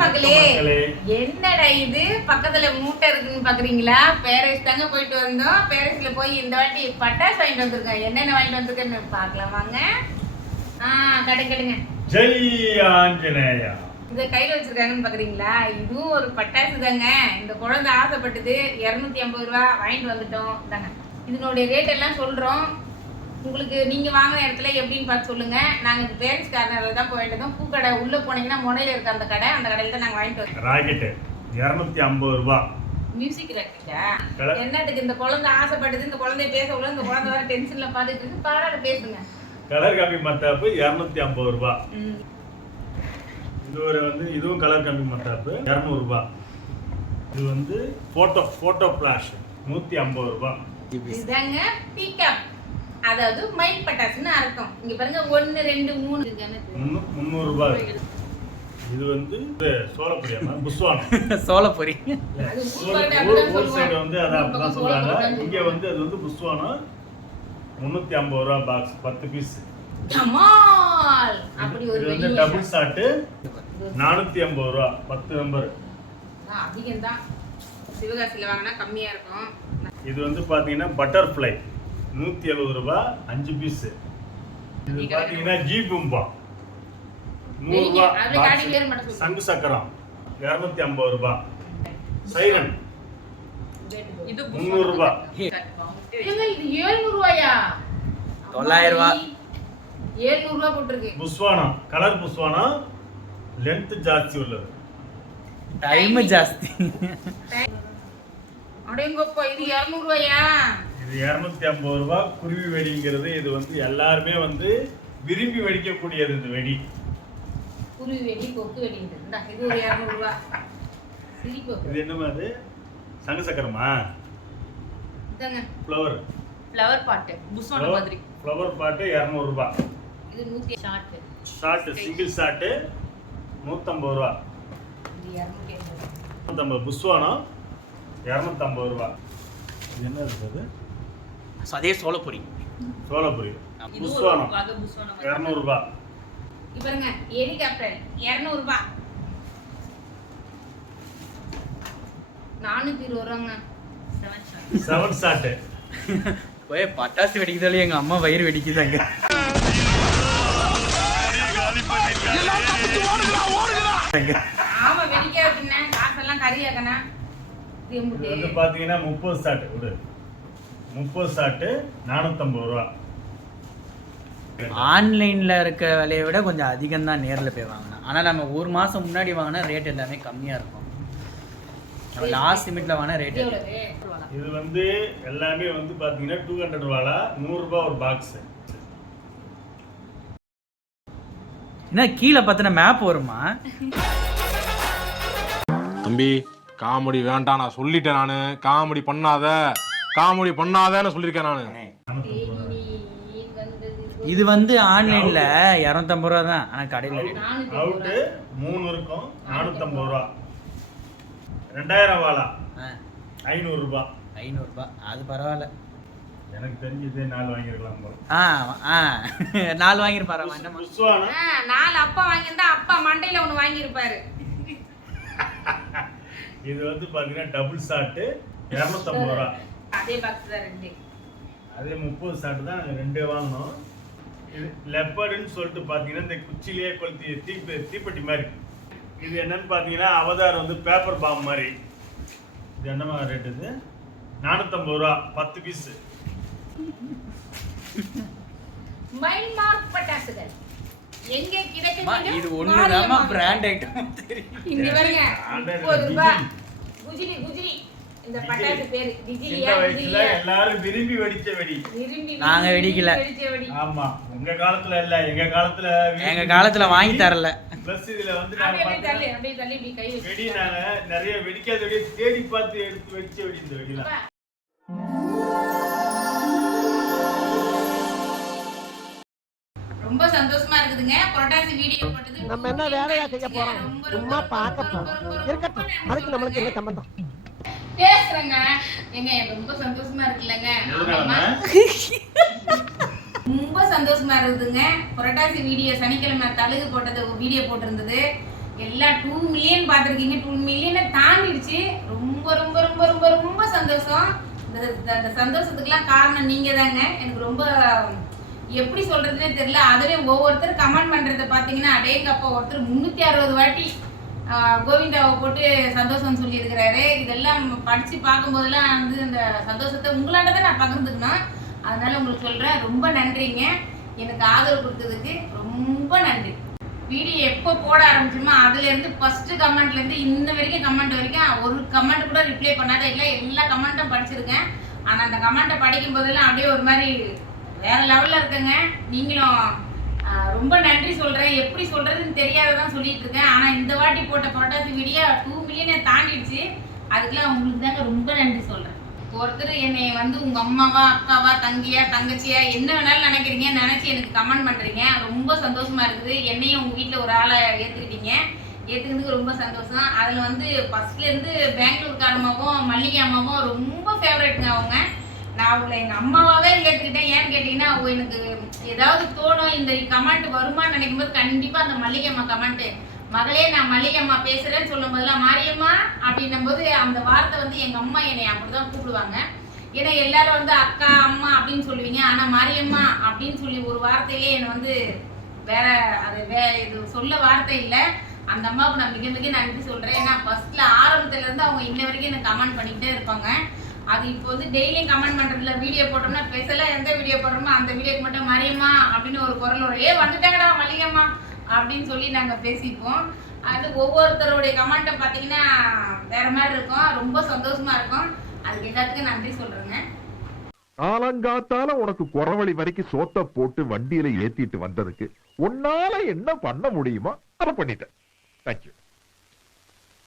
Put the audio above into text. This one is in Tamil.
மக்களே, என்னடா இது பக்கத்துல மூட்டை இருக்குன்னு பாக்குறீங்களா? பேரிஸ் தாங்க போயிட்டு வந்தோம். பேரிஸ்ல போய் இந்த வாட்டி பட்டாசு வாங்கிட்டு வந்திருக்கேன். என்னென்ன வாங்கிட்டு வந்திருக்கேன்னு பார்க்கலாம் வாங்க. கடுங்க ஜெய் ஆஞ்சநேயா. இத கையில வச்சிருக்காங்கன்னு பாக்குறீங்களா? இதுவும் ஒரு பட்டாசு தாங்க. இந்த குழந்தை ஆசைப்பட்டது 250 ரூபா வாங்கிட்டு வந்துட்டோம் தாங்க. இதனுடைய ரேட் எல்லாம் சொல்றோம். உங்களுக்கு நீங்க வாங்குற இடத்துல எப்படின்னு பார்த்து சொல்லுங்க. நாங்க இந்த பேரிஸ் கார்னர்ல தான் போயிட்டோம். பூக்கடை உள்ள போனீங்கன்னா முனையில இருக்க அந்த கடை, அந்த கடையில தான் நாங்க வாங்கிட்டு வந்தோம். ராக்கெட் 250 ரூபா. மியூசிக் ராக்கெட்டா? என்னத்துக்கு இந்த குழந்தை ஆசைப்பட்டது? இந்த குழந்தைய பேச உள்ள இந்த குழந்தை வர டென்ஷன்ல பாத்துட்டு இருக்கு. பரவாயில்ல பேசுங்க. கலர் காப்பி மத்தாப்பு 250 ரூபா. இது இதுவும் கலர் காப்பி மத்தாப்பு 200 ரூபா. இது போட்டோ ஃபிளாஷ் 150 ரூபா. இதுதாங்க பிக்கப், அதாவது மைல் பட்டாசுன்னு அர்த்தம். இங்க பாருங்க 1 2 3 இருக்குன்னு 300 ரூபாய். இது சோளப்பொரியா? புஸ்வானம். சோளப்பொரி. அது ஊர் சைடு அத அப்படிதான் சொல்றாங்க. இங்க அது புஸ்வானம் 350 ரூபாய் பாக்ஸ் 10 பீஸ். கமால். அப்படி ஒரு இது டபுள் ஷாட் 450 ரூபாய் 10 நம்பர். அதிகம் தான். சிவகாசில வாங்கினா கம்மியா இருக்கும். இது பாத்தீங்கன்னா பட்டர்ஃப்ளை 170 ரூபாய் 5 பீஸ். இது பாத்தீங்கன்னா ஜி பூம்பா 100 ரூபாய். சங்கு சக்கரம் 250 ரூபாய். சைரன் இது 300 ரூபாய். இது 700 ரூபாயா? 900 ரூபாய். 700 ரூபாய் போட்டுருக்கு. புஸ்வானம் கலர் புஸ்வானம் லென்த் ஜாஸ்தி உள்ளது, டைம் ஜாஸ்தி. அடேங்கப்பா, இது 200 ரூபாயா? இது 250 ரூபாய். குருவி வெடிங்கிறது இது எல்லாருமே விரும்பி வெடிக்கக்கூடியது. இந்த வெடி குருவி வெடி, கொக்கு வெடிங்கிறது. இது ஒரு 200 ரூபாய். சிரிப்பு. இது என்னமா? அது சங்கு சக்கரமா? இதாங்க ஃப்ளவர் பாட் புஸ்வானம் மாதிரி. ஃப்ளவர் பாட் 200 ரூபாய். இது 100 ஷாட் சிங்கிள் ஷாட் 150 ரூபாய். இது 250. 150 புஸ்வானம் 250 ரூபாய். இது என்ன இருக்குது? அதே சோளப்பொரி. சோளப்பொரி புஸ்வானம் 200 ரூபாய். பாருங்க ஹெலிகாப்டர் 200 ரூபாய். 420 ரூபாங்க. 7 ஷாட். போய் பட்டாசு வெடிக்குதாலே எங்க அம்மா வயிறு வெடிக்குதாங்க. ஆமா, வெடிக்க வைக்கனே காசெல்லாம் கறியாக்கனா. இது பாத்தீங்கன்னா 30 ஷாட். 30 ஷாட் 450 ரூபாய். ஆன்லைன்ல இருக்க விலையை விட கொஞ்சம் அதிகம் தான் நேர்ல போய் வாங்கினா. ஆனா நம்ம ஒரு மாசம் முன்னாடி வாங்கினா ரேட் எல்லாமே கம்மியா இருக்கும். லாஸ்ட் லிமிட்ல வாங்கினா ரேட் இது எல்லாமே பாத்தீங்கன்னா 200 ரூபாய் 100 ரூபாய் ஒரு பாக்ஸ். என்ன கீழே பார்த்தா மேப் வருமா? தம்பி காமெடி வேண்டாம், நான் சொல்லிட்டேன். நானு காமெடி பண்ணாதன்னு சொல்லியிருக்கேன் நானு. இது ஆன்லைன்ல 250 ரூபா தான். ஆனா கடையில அவுட் 3 இருக்கும் 450 ரூபா. 2000 வாலா 500 ரூபாய். 500 ரூபாய். அது பரவாயில்ல. எனக்கு தெரிஞ்சு இதே 4 வாங்கிருக்கலாம் போல. 4 வாங்கிருப்பாரு. புஸ்வானம் 4 அப்பா வாங்கியிருந்தா அப்பா மண்டையில ஒண்ணு வாங்கியிருப்பாரு. இது பாத்தீங்கன்னா டபுள் ஷாட் 250 ரூபாய். அதே பாக்ஸ் தான் 2. அதே 30 ஷாட் தான் 2 வாங்கணும். இது லெப்பர்டுன்னு சொல்லிட்டு பாத்தீங்கன்னா இந்த குச்சிலேயே கொளுத்தி தீப்பெட்டி மாதிரி. இது என்னன்னு பாத்தீங்கன்னா அவதார் பேப்பர் பாம் மாதிரி. இது என்னமா ரேட்? இது 450 ரூபாய் 10 பீஸ். மைல் மார்க் பட்டாசுகள் எங்க கிடைக்குது? இது ஒண்ணுதாமா பிராண்ட் ஐட்டம் தெரியும். இங்க பாருங்க 30 ரூபாய். குஜிலி இந்த பட்டாசு பேரு டிஜிலியா? எல்லாரும் விரும்பி வெடிச்ச வெடி. நாங்க வெடிக்கல. ஆமா, உங்க காலத்துல இல்ல, எங்க காலத்துல வாங்கி தரல. பிளஸ் இதுல அப்படியே தள்ளி இப்படி கை வச்சு வெடி நாங்க நிறைய வெடிக்காத வெடி தேடி பார்த்து எடுத்து வெடிச்ச வெடி. இந்த வெடிலாம் ரொம்ப சந்தோஷமா இருக்குதுங்க. புரட்டாசி வீடியோ போட்டது. நம்ம என்ன வேலையா செய்ய போறோம்? சும்மா பார்க்க போறோம். இருக்கட்டும், அதுக்கு நம்மளுக்கு என்ன சம்பந்தம்? பேசுறேங்க. எனக்கு ரொம்ப சந்தோஷமா இருக்குல்லங்க. ரொம்ப சந்தோஷமா இருக்குதுங்க. புரட்டாசி வீடியோ சனிக்கிழமை தழுகு போட்டது வீடியோ போட்டிருந்தது. எல்லாம் 2 மில்லியன் பார்த்துருக்கீங்க. 2 மில்லியனை தாண்டிடுச்சு. ரொம்ப ரொம்ப ரொம்ப ரொம்ப ரொம்ப சந்தோஷம். இந்த சந்தோஷத்துக்குலாம் காரணம் நீங்கள் தாங்க. எனக்கு ரொம்ப எப்படி சொல்கிறதுனே தெரியல. அதுலேயும் ஒவ்வொருத்தர் கமெண்ட் பண்ணுறதை பார்த்தீங்கன்னா அடேங்கப்பா, ஒருத்தர் 360 வாட்டி கோவிந்தாவை போட்டு சந்தோஷம் சொல்லியிருக்கிறாரு. இதெல்லாம் படித்து பார்க்கும்போதெல்லாம் வந்து இந்த சந்தோஷத்தை உங்களாண்ட தான் நான் பகிர்ந்துக்கணும். அதனால உங்களுக்கு சொல்கிறேன், ரொம்ப நன்றிங்க. எனக்கு ஆதரவு கொடுத்ததுக்கு ரொம்ப நன்றி. வீடியோ எப்போ போட ஆரம்பிச்சோமோ அதுலேருந்து ஃபஸ்ட்டு கமெண்ட்லேருந்து இன்ன வரைக்கும் கமெண்ட் வரைக்கும் ஒரு கமெண்ட் கூட ரிப்ளை பண்ணாத இல்லை, எல்லா கமெண்ட்டும் படிச்சிருக்கேன். ஆனால் அந்த கமெண்ட்டை படிக்கும் போதெல்லாம் அப்படியே ஒரு மாதிரி வேறு லெவலில் இருக்குங்க. நீங்களும் ரொம்ப நன்றி சொல்கிறேன். எப்படி சொல்கிறதுன்னு தெரியாததான் சொல்லிட்டு இருக்கேன். ஆனால் இந்த வாட்டி போட்ட புரட்டாசி வீடியோ 2 மில்லியனை தாண்டிடுச்சு. அதுக்கெல்லாம் உங்களுக்கு தாங்க ரொம்ப நன்றி சொல்கிறேன். ஒருத்தர் என்னை வந்து உங்கள் அம்மாவா, அக்காவா, தங்கியா, தங்கச்சியா என்ன வேணாலும் நினைக்கிறீங்க, நினச்சி எனக்கு கமெண்ட் பண்ணுறீங்க. ரொம்ப சந்தோஷமாக இருக்குது. என்னையும் உங்கள் வீட்டில் ஒரு ஆளை ஏற்றுக்கிட்டீங்க. ஏற்றுக்கிறதுக்கு ரொம்ப சந்தோஷம். அதில் வந்து ஃபஸ்ட்லேருந்து பெங்களூர்காரமாவும் மல்லிகை அம்மாவும் ரொம்ப ஃபேவரேட்டுங்க அவங்க. நான் அவங்கள எங்கள் அம்மாவாகவே ஏற்றுக்கிட்டேன். ஏன்னு கேட்டிங்கன்னா எனக்கு ஏதாவது தோணும், இந்த கமெண்ட் வருமானு நினைக்கும் போது கண்டிப்பாக அந்த மல்லிகை அம்மா கமெண்ட்டு, மகளே நான் மல்லிகை அம்மா பேசுகிறேன்னு சொல்லும் போதெல்லாம் மாரியம்மா அப்படின்னும் போது அந்த வார்த்தை வந்து எங்கள் அம்மா என்னை அப்படி தான் கூப்பிடுவாங்க. ஏன்னா எல்லாரும் வந்து அக்கா அம்மா அப்படின்னு சொல்லுவீங்க. ஆனால் மாரியம்மா அப்படின்னு சொல்லி ஒரு வார்த்தையிலே என்னை வந்து வேற இது சொல்ல வார்த்தை இல்லை. அந்த அம்மாவுக்கு நான் மிக மிக நன்றி சொல்கிறேன். ஏன்னா ஃபஸ்ட்டில் ஆரம்பத்துலேருந்து அவங்க இன்ன வரைக்கும் எனக்கு கமெண்ட் பண்ணிக்கிட்டே இருப்பாங்க. அது இப்போ வந்து டெய்லியும் கமெண்ட் பண்ணுறதுல வீடியோ போட்டோம்னா ஸ்பெஷலாக எந்த வீடியோ போடுறோமோ அந்த வீடியோக்கு மட்டும் மாரியம்மா அப்படின்னு ஒரு குரல் வரும். வந்துட்டாங்கடா மல்லிகம்மா அப்படின்னு சொல்லி நாங்கள் பேசிப்போம். அது ஒவ்வொருத்தருடைய கமெண்ட்டை பார்த்தீங்கன்னா வேற மாதிரி இருக்கும். ரொம்ப சந்தோஷமா இருக்கும். அதுக்கு எல்லாத்துக்கும் நன்றி சொல்றேங்க. காலங்காத்தால உனக்கு குறவழி வரைக்கும் சோத்த போட்டு வண்டியில ஏத்திட்டு வந்ததுக்கு உன்னால என்ன பண்ண முடியுமோ அதை பண்ணிட்டேன். தேங்க்யூ.